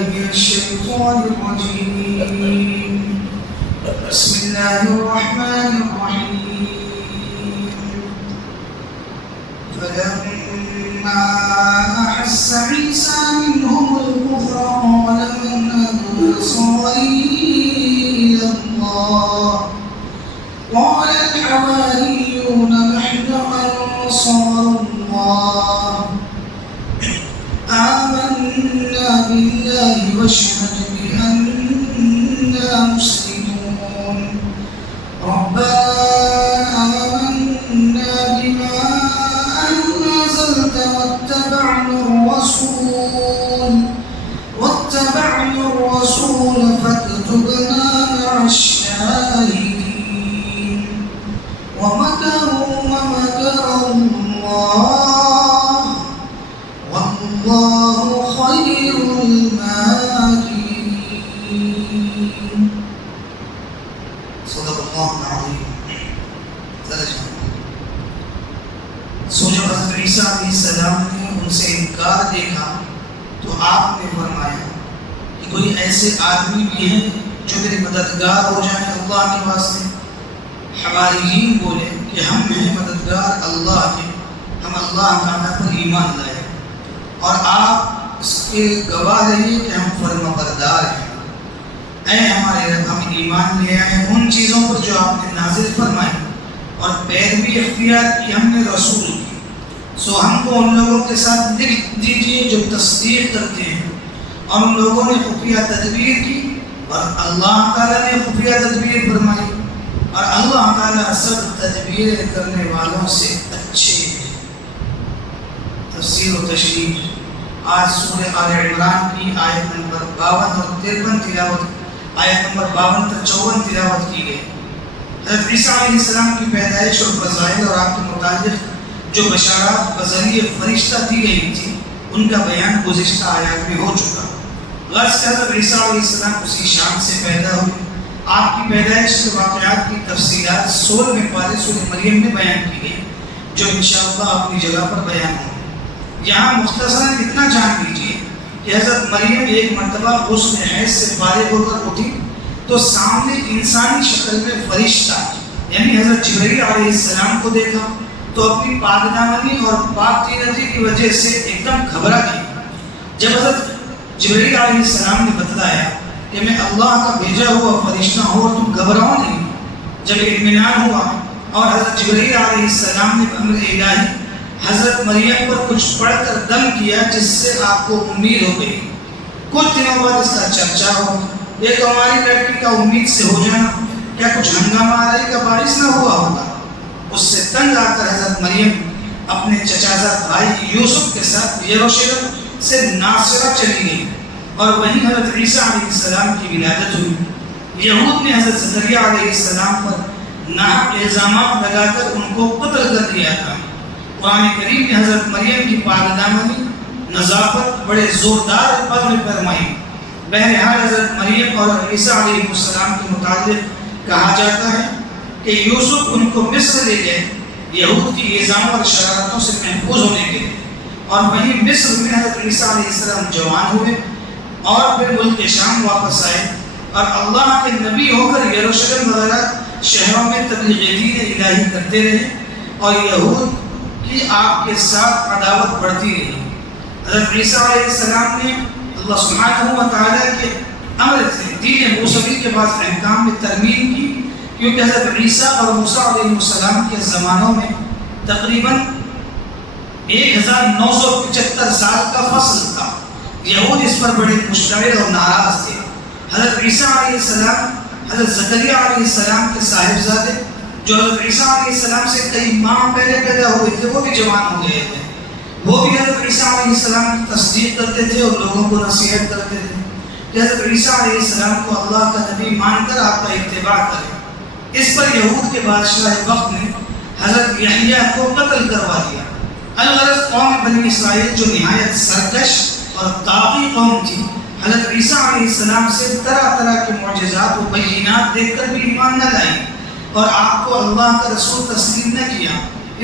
من الشيطان الرجيم. بسم الله الرحمن الرحيم. فلما أحس عيسى منهم الكفر قال من أنصاري إلى الله قال الحواريون نحن أنصار الله آمنا بالله واشهد بأننا مسلمون. ربنا آمنا بما أنزلت واتبعنا الرسول فاكتبنا مع الشاهدين. ومكروا ومكر الله والله خير الماكرين. صدق الله العظيم. سوچو حضرت عیسیٰ علیہ السلام نے ان سے انکار دیکھا تو آپ نے فرمایا کہ کوئی ایسے آدمی بھی ہیں جو میرے مددگار ہو جائیں اللہ کے واسطے. حواریین بولے کہ ہم ہیں مددگار اللہ کے، ہم اللہ تعالیٰ پر ایمان لائے اور آپ اس کے گواہ رہیے کہ ہم فرما بردار ہیں. اے ہمارے رب، ہم ایمان لے آئے ان چیزوں پر جو آپ نے نازل فرمائی اور پیروی اختیار کی ہم نے رسول کی. سو ہم کو ان لوگوں کے ساتھ لکھ دیجیے جو تصدیق کرتے ہیں. اور ان لوگوں نے خفیہ تدبیر کی اور اللہ تعالیٰ نے خفیہ تدبیر فرمائی اور اللہ تعالیٰ سب تدبیر کرنے والوں سے اچھے ہیں. تفسیر و تشریح آج سورہ آل عمران کی آیت نمبر 52 اور 53 تلاوت، آیت نمبر 52 تا 54 تلاوت کی گئی. حضرت عیسیٰ علیہ السلام کی پیدائش اور فضائل اور آپ کے متعلق جو بشارات بذریعہ فرشتہ دی گئی تھی ان کا بیان گزشتہ آیات میں ہو چکا. غرض کہ حضرت عیسیٰ علیہ السلام اسی شان سے پیدا ہوئے. آپ کی پیدائش کے واقعات کی تفصیلات 16ویں پارے سورہ مریم میں بیان کی گئی جو انشاءاللہ اپنی جگہ پر بیان ہوں. یہاں مختصراً اتنا جان لیجیے کہ حضرت مریم ایک مرتبہ غسل حیض سے فارغ ہو کر اٹھی تو سامنے انسانی شکل میں فرشتہ یعنی حضرت جبرائیل علیہ السلام کو دیکھا تو اپنی پاک دامنی اور پاک طینتی کی وجہ سے ایک دم گھبرا گئی. جب حضرت جبرائیل علیہ السلام نے بتلایا کہ میں اللہ کا بھیجا ہوا فرشتہ ہوں اور تم گھبراؤ نہیں، جب اطمینان ہوا اور حضرت جبرائیل علیہ السلام نے امر الہی حضرت مریم پر کچھ پڑھ کر دم کیا جس سے آپ کو امید ہو گئی. کچھ دنوں بعد اس کا چرچا ہو. ایک ہماری لڑکی کا امید سے ہو جانا کیا کچھ ہنگامہ آرائی کا باعث نہ ہوا ہوگا؟ اس سے تنگ آ کر حضرت مریم اپنے چچازاد بھائی یوسف کے ساتھ یروشلم سے ناصرہ چلی گئی اور وہیں حضرت عیسیٰ علیہ السلام کی ولادت ہوئی. یہود نے حضرت زکریا علیہ السلام پر ناحق الزامات لگا کر ان کو قتل کر دیا تھا. قرآن کریم نے حضرت مریم کی پاک دامنی نظافت بڑے زوردار الفاظ میں فرمائی. بہرحال حضرت مریم اور عیسیٰ علیہ السلام کے متعلق کہا جاتا ہے کہ یوسف ان کو مصر لے گئے یہود کی الزاموں اور شرارتوں سے محفوظ ہونے کے لیے، اور وہیں مصر میں حضرت عیسیٰ علیہ السلام جوان ہوئے اور پھر ملک شام واپس آئے اور اللہ کے نبی ہو کر یروشلم وغیرہ شہروں میں تبلیغ دین الہی کرتے رہے اور یہود کی آپ کے ساتھ عداوت بڑھتی رہی. حضرت عیسیٰ علیہ السلام نے اللہ سبحانہ و تعالیٰ کے امر سے دین موسوی کے بعد احکام میں ترمیم کی، کیونکہ حضرت عیسیٰ اور موسیٰ علیہ السلام کے زمانوں میں تقریباً 1975 سال کا فصل تھا. یہود اس پر بڑے مشتعل اور ناراض تھے. حضرت عیسیٰ علیہ السلام حضرت زکریا علیہ السلام کے صاحبزادے جو حضرت عیسیٰ علیہ السلام سے کئی ماہ پہلے پیدا ہوئے تھے وہ بھی جوان ہو گئے تھے. وہ بھی حضرت عیسیٰ علیہ السلام کی تصدیق کرتے تھے اور لوگوں کو نصیحت کرتے تھے کہ حضرت عیسیٰ علیہ السلام کو اللہ کا نبی مان کر آپ کا اتباع کریں. اس پر یہود کے بادشاہ وقت نے حضرت یحییٰ کو قتل کروا دیا. الغرض قوم بنی اسرائیل جو نہایت سرکش اور طاغی قوم تھی حضرت عیسیٰ علیہ السلام سے طرح طرح کے معجزات و بینات دیکھ کر بھی ایمان نہ لائیں اور آپ کو اللہ کا رسول تسلیم نہ کیا.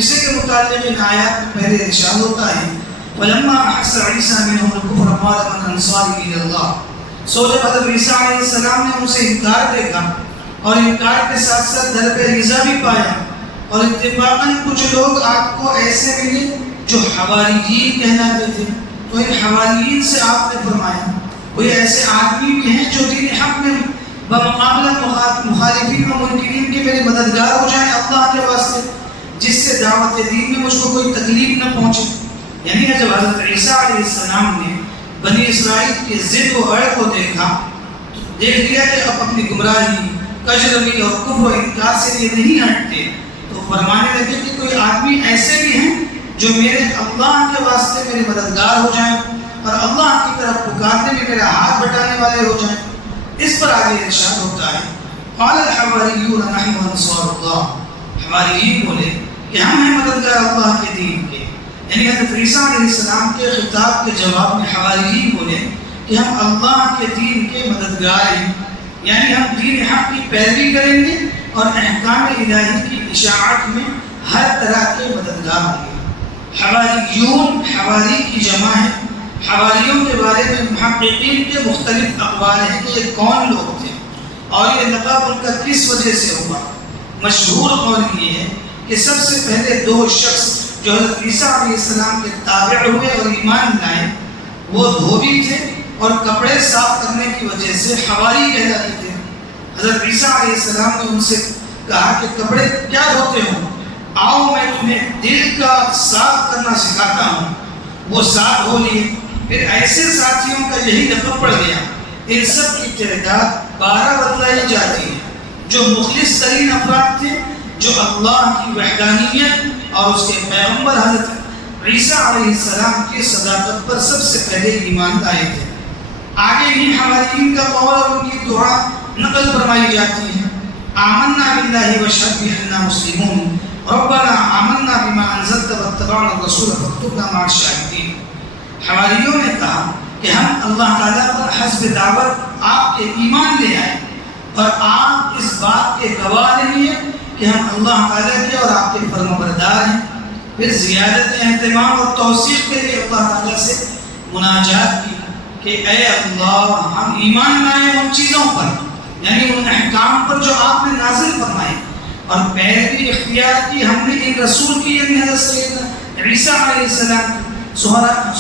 اسی کے متعلق ان آیات میں پہلے ارشاد ہوتا ہے فلما احس عیسیٰ منهم الکفر قال من انصاری الی اللہ. سو جب حضرت عیسیٰ علیہ السلام نے ان سے انکار دیکھا اور انکار کے ساتھ ساتھ در پہ رضا بھی پایا، اور اتفاقاً کچھ لوگ آپ کو ایسے ملے جو حواریین کہلاتے تھے، تو ان حواریین سے آپ نے فرمایا کوئی ایسے آدمی بھی ہیں جو دین حق میں بمقابلہ مخالفین و منکرین کے میرے مددگار ہو جائیں اللہ کے واسطے، جس سے دعوت دین میں مجھ کو کوئی تکلیف نہ پہنچے. یعنی جب حضرت عیسیٰ علیہ السلام نے بنی اسرائیل کی ضد و اڑ کو دیکھا، دیکھ لیا کہ اب اپنی گمراہی، کجروی اور کفر و انکار سے یہ نہیں ہٹتے، تو فرمانے لگے کہ کوئی آدمی ایسے بھی ہیں جو میرے اللہ کے واسطے میرے مددگار ہو جائیں اور اللہ کی طرف پکارنے میں میرا ہاتھ بٹانے والے ہو جائیں. اس پر آگے ارشاد ہوتا ہے قال الحواریون نحن انصار اللہ. حواریین بولے کہ ہم ہیں مددگار اللہ کے دین کے. یعنی حضرت عیسیٰ علیہ السلام کے خطاب کے جواب میں حواریین بولے کہ ہم اللہ کے دین کے مددگار ہیں، یعنی ہم دین حق کی پیروی کریں گے اور احکام الہی کی اشاعت میں ہر طرح کے مددگار ہوں گے. حواریون حواری کی جمع ہے. حواریوں کے بارے میں محققین کے مختلف اقوال ہیں کہ یہ کون لوگ تھے اور یہ لقب ان کا کس وجہ سے ہوا. مشہور قول یہ ہے کہ سب سے پہلے دو شخص جو حضرت عیسیٰ علیہ السلام کے تابع ہوئے اور ایمان لائے وہ دھوبی تھے اور کپڑے صاف کرنے کی وجہ سے حواری کہلاتے تھے. حضرت عیسیٰ علیہ السلام نے ان سے کہا کہ کپڑے کیا دھوتے ہو، آؤ میں تمہیں دل کا صاف کرنا سکھاتا ہوں. وہ صاف ہو لیے. پھر ایسے ساتھیوں کا یہی لقب پڑ گیا. ان سب کی تعداد 12 بتلائی جاتی ہے جو مخلص ترین افراد تھے، جو اللہ کی وحدانیت اور اس کے پیغمبر حضرت عیسیٰ علیہ السلام کی صداقت پر سب سے پہلے ایمان لائے تھے. آگے ہی حواریین کا قول اور ان کی دعا نقل فرمائی جاتی ہے. آمنا باللہ واشہد بأننا مسلمون ربنا آمنا بما انزلت واتبعنا الرسول فاکتبنا مع الشاہدین. حواریوں نے کہا کہ ہم اللہ تعالیٰ پر حسب دعوت آپ کے ایمان لے آئے اور آپ اس بات کے گواہ نہیں ہیں کہ ہم اللہ تعالیٰ کے اور آپ کے فرمانبردار ہیں. پھر زیادت اہتمام اور توثیق کے لیے اللہ تعالیٰ سے مناجات کی کہ اے اللہ ہم ایمان لائیں ان چیزوں پر، یعنی ان احکام پر جو آپ نے نازل فرمائے، اور پیروی اختیار کی ہم نے ان رسول کی یعنی حضرت سیدنا عیسیٰ علیہ السلام کی. سو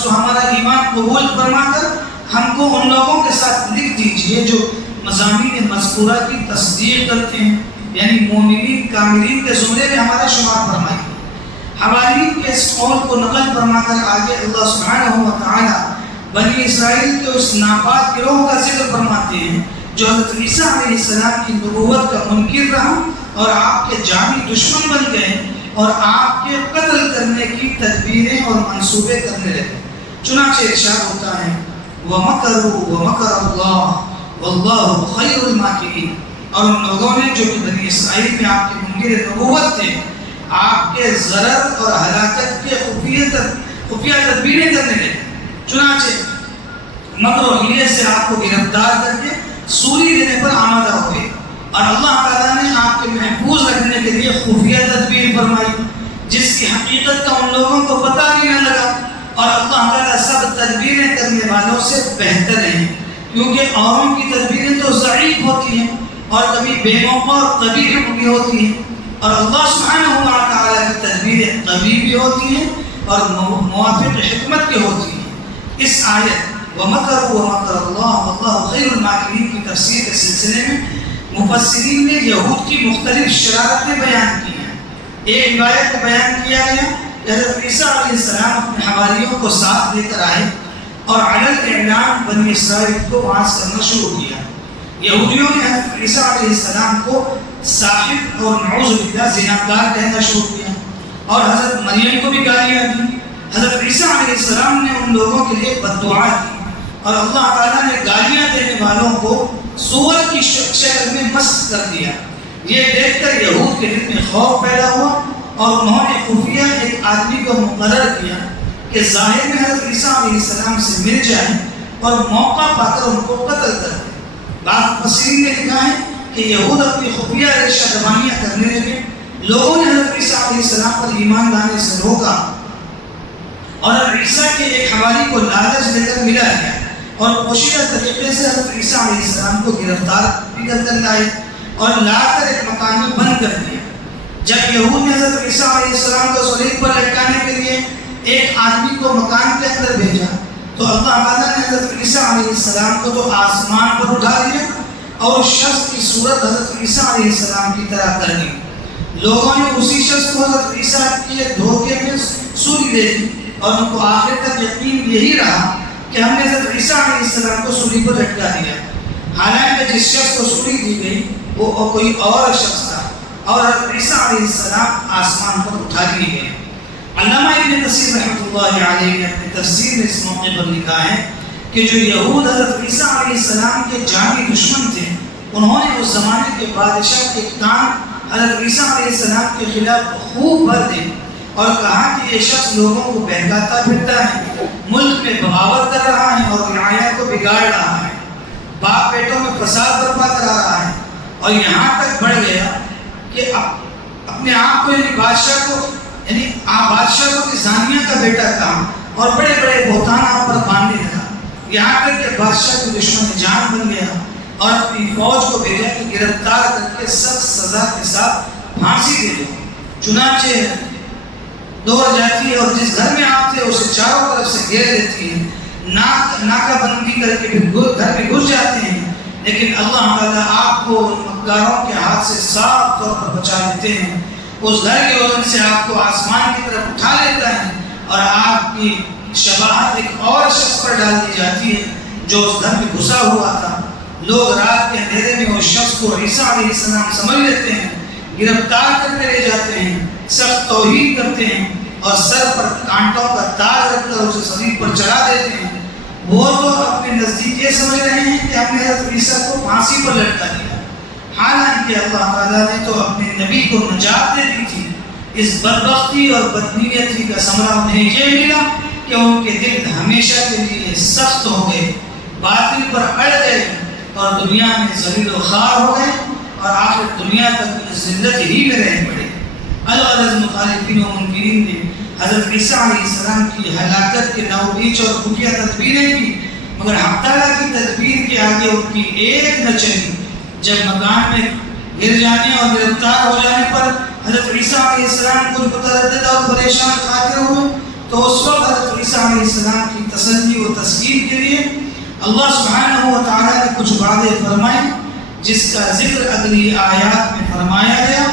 ہمارا ایمان قبول فرما کر ہم کو ان لوگوں کے ساتھ لکھ دیجئے جو مضامین مذکورہ کی تصدیق کرتے ہیں، یعنی مومنین کاملین کے زمرے میں ہمارا شمار فرمائیے. حواریین کے اس قول کو نقل فرما کر آگے اللہ سبحانہ و تعالی بنی اسرائیل کے اس ناپاک گروہ کا ذکر فرماتے ہیں جو حضرت عیسیٰ علیہ السلام کی نبوت کا منکر رہا اور آپ کے جانی دشمن بن گئے اور آپ کے قتل کرنے کی تدبیریں اور منصوبے کرنے لگے. چنانچہ ارشاد ہوتا ہے وَمَكَرُوا وَمَكَرَ اللَّهُ وَاللَّهُ خَيْرُ الْمَاكِرِينَ. اور ان لوگوں نے جو کہ بنی اسرائیل میں آپ کے منکر نبوت تھے آپ کے ضرر اور ہلاکت کے خفیہ تدبیریں کرنے لگے. چنانچہ مکر و حیلے سے آپ کو گرفتار کر کے سوری دینے پر آمادہ ہوئے اور اللہ تعالیٰ نے آپ کے محفوظ رکھنے کے لیے خفیہ تدبیر فرمائی جس کی حقیقت کا ان لوگوں کو پتہ بھی نہ لگا. اور اللہ تعالیٰ سب تدبیریں کرنے والوں سے بہتر ہیں کیونکہ اوروں کی تدبیریں تو ضعیف ہوتی ہیں اور کبھی بے موقع اور قبیح بھی ہوتی ہیں، اور اللہ سبحانہ و تعالیٰ کی تدبیریں قوی بھی ہوتی ہیں اور موافق حکمت کی ہوتی ہیں. اس آیت وَمَكَرُوا وَمَكَرَ اللَّهُ وَاللَّهُ خَيْرُ الْمَاكِرِينَ کی تفسیر کے سلسلے میں مفسرین نے یہود کی مختلف شرارتیں بیان کی ہیں. ایک روایت میں بیان کیا گیا کہ حضرت عیسیٰ علیہ السلام اپنے حواریوں کو ساتھ لے کر آئے اور علی اعلان بنی اسرائیل کو واعظ کرنا شروع کیا. یہودیوں نے حضرت عیسیٰ علیہ السلام کو ساحر اور نعوذ باللہ زناکار کہنا شروع کیا اور حضرت مریم کو بھی گالیاں دی. حضرت عیسیٰ علیہ السلام نے ان لوگوں کے لیے بد دعا کی اور اللہ تعالیٰ نے گالیاں دینے والوں کو سور کی شکل میں مسخ کر دیا. یہ دیکھ کر یہود کے دل میں خوف پیدا ہوا اور انہوں نے خفیہ ایک آدمی کو مقرر کیا کہ ظاہر میں حضرت عیسیٰ علیہ السلام سے مل جائیں اور موقع پا کر ان کو قتل کر دیں. بعض مفسرین نے لکھا ہے کہ یہود اپنی خفیہ ریشہ دبانیاں کرنے لگے. لوگوں نے حضرت عیسیٰ علیہ السلام پر ایمان لانے سے روکا اور حضرت عیسیٰ کے ایک حوالی کو لالچ دے کر ملا گیا اور پوشیدہ طریقے سے حضرت عیسیٰ علیہ السلام کو گرفتار بھی کر لائے اور لا کر ایک مکان میں بند کر دیا۔ جب یہود نے حضرت عیسیٰ علیہ السلام کو صلیب پر لٹکانے کے لیے ایک آدمی کو مکان کے اندر بھیجا تو اللہ تعالیٰ نے حضرت عیسیٰ علیہ السلام کو تو آسمان پر اٹھا لیا اور شخص کی صورت حضرت عیسیٰ علیہ السلام کی طرح کر دی۔ لوگوں نے اسی شخص کو حضرت عیسیٰ کے دھوکے میں سولی دے دی اور ان کو آخر تک یقین یہی رہا کہ ہم نے حضرت عیسیٰ علیہ السلام کو سولی پر لٹکا دیا، حالانکہ جس شخص کو سولی دی گئی وہ کوئی اور شخص تھا اور حضرت عیسیٰ علیہ السلام آسمان پر اٹھا دیے گئے۔ علامہ ابن کثیر رحمۃ اللہ علیہ نے اپنی تفسیر میں اس موقع پر لکھا ہے کہ جو یہود حضرت عیسیٰ علیہ السلام کے جانی دشمن تھے، انہوں نے اس زمانے کے بادشاہ کے کان حضرت عیسیٰ علیہ السلام کے خلاف خوب بھر دے اور کہا کہ یہ شخص لوگوں کو بہکاتا پھرتا ہے، ملک میں بغاوت کر رہا ہے اور رعایا کو بگاڑ رہا ہے، باپ بیٹوں میں فساد برپا کرا رہا ہے، اور یہاں تک بڑھ گیا کہ اپنے آپ کو یعنی بادشاہ کو زانیہ کا بیٹا کہا اور بڑے بڑے بہتان آپ پر باندھنے لگا، یہاں تک کہ بادشاہ کے دشمن جان بن گیا اور اپنی فوج کو بھیجا کہ گرفتار کر کے سخت سزا کے ساتھ پھانسی دے دو۔ چنانچہ دوڑ جاتی ہے اور جس گھر میں آپ تھے اسے چاروں طرف سے گھیر لیتی ہے، ناکہ بندی کر کے پھر گھر میں گھس جاتے ہیں، لیکن اللہ تعالیٰ آپ کو ان مکاروں کے ہاتھ سے صاف طور پر بچا لیتے ہیں۔ اس گھر کے وزن سے آپ کو آسمان کی طرف اٹھا لیتا ہے اور آپ کی شباہت ایک اور شخص پر ڈال دی جاتی ہے جو اس گھر میں گھسا ہوا تھا۔ لوگ رات کے اندھیرے میں اس شخص کو عیسیٰ علیہ السلام سمجھ لیتے ہیں، گرفتار کرتے لے جاتے ہیں، سخت توہین کرتے ہیں اور سر پر کانٹوں کا تاج رکھ کر اسے صلیب پر چڑھا دیتے ہیں۔ وہ تو اپنے نزدیک یہ سمجھ رہے ہیں کہ ہم نے حضرت عیسیٰ کو پھانسی پر لٹکا دیا، حالانکہ اللہ تعالیٰ نے تو اپنے نبی کو نجات دے دی تھی۔ اس بدبختی اور بدنیتی کا ثمرہ انہیں یہ ملا کہ ان کے دل ہمیشہ کے لیے سخت ہو گئے، باطل پر اڑ گئے اور دنیا میں ذلیل و خوار ہو گئے اور آخر دنیا تک ذلت ہی میں رہ پڑے۔ الغرض مخالفین و منکرین نے حضرت عیسیٰ علیہ السلام کی ہلاکت کے نوبیچ اور خفیہ تدبیریں کی، مگر حق تعالیٰ کی تدبیر کے آگے ان کی ایک نہ چلی۔ جب مکان میں گر جانے اور گرفتار ہو جانے پر حضرت عیسیٰ علیہ السلام کچھ متردد اور پریشان خاطر ہوئے تو اس وقت حضرت عیسیٰ علیہ السلام کی تسلی و تسکین کے لیے اللہ سبحانہ و تعالیٰ نے کچھ وعدے فرمائے، جس کا ذکر اگلی آیات میں فرمایا گیا،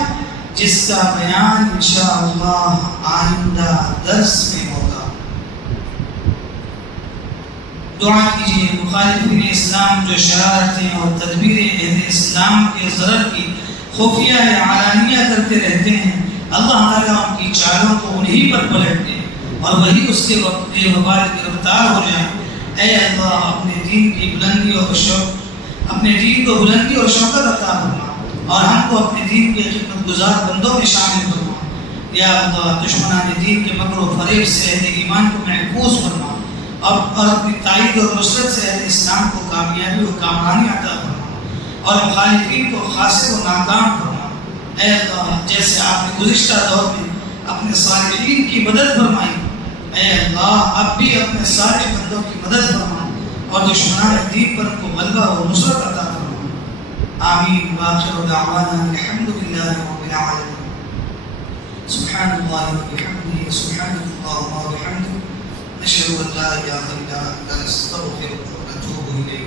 جس کا بیان انشاءاللہ آئندہ درس میں ہوگا۔ دعا کیجئے مخالفین اسلام جو شرارتیں اور تدبیریں اہل اسلام کے ضرر کی خفیہ یا علانیہ کرتے رہتے ہیں، اللہ تعالیٰ ان کی چالوں کو انہی پر پلٹ دے اور وہی اس کے وقت وبال گرفتار ہو جائیں۔ اے اللہ اپنے دین کی بلندی اور اپنے دین کو بلندی اور شوکت عطا فرما اور ہم کو اپنے دین کے خدمت گزار بندوں میں شامل فرما۔ یا اللہ دشمنان دین کے مکر و فریب سے اہل ایمان کو محفوظ فرما اور اپنی تائید اور نصرت سے اہل اسلام کو کامیابی و کامرانی عطا فرما اور مخالفین کو خاسر و ناکام فرما۔ اے اللہ جیسے آپ نے گزشتہ دور میں اپنے صالحین کی مدد فرمائی، اے اللہ اب بھی اپنے سارے بندوں کی مدد فرما اور دشمنان دین پر ان کو غلبہ و نصرت عطا فرما۔ آمین وآخر دعوانا الحمدللہ رب العالمین۔ سبحان اللہ وبحمدہ سبحانک اللہم وبحمدک نشہد ان لا الہ الا انت نستغفرک ونتوب الیک۔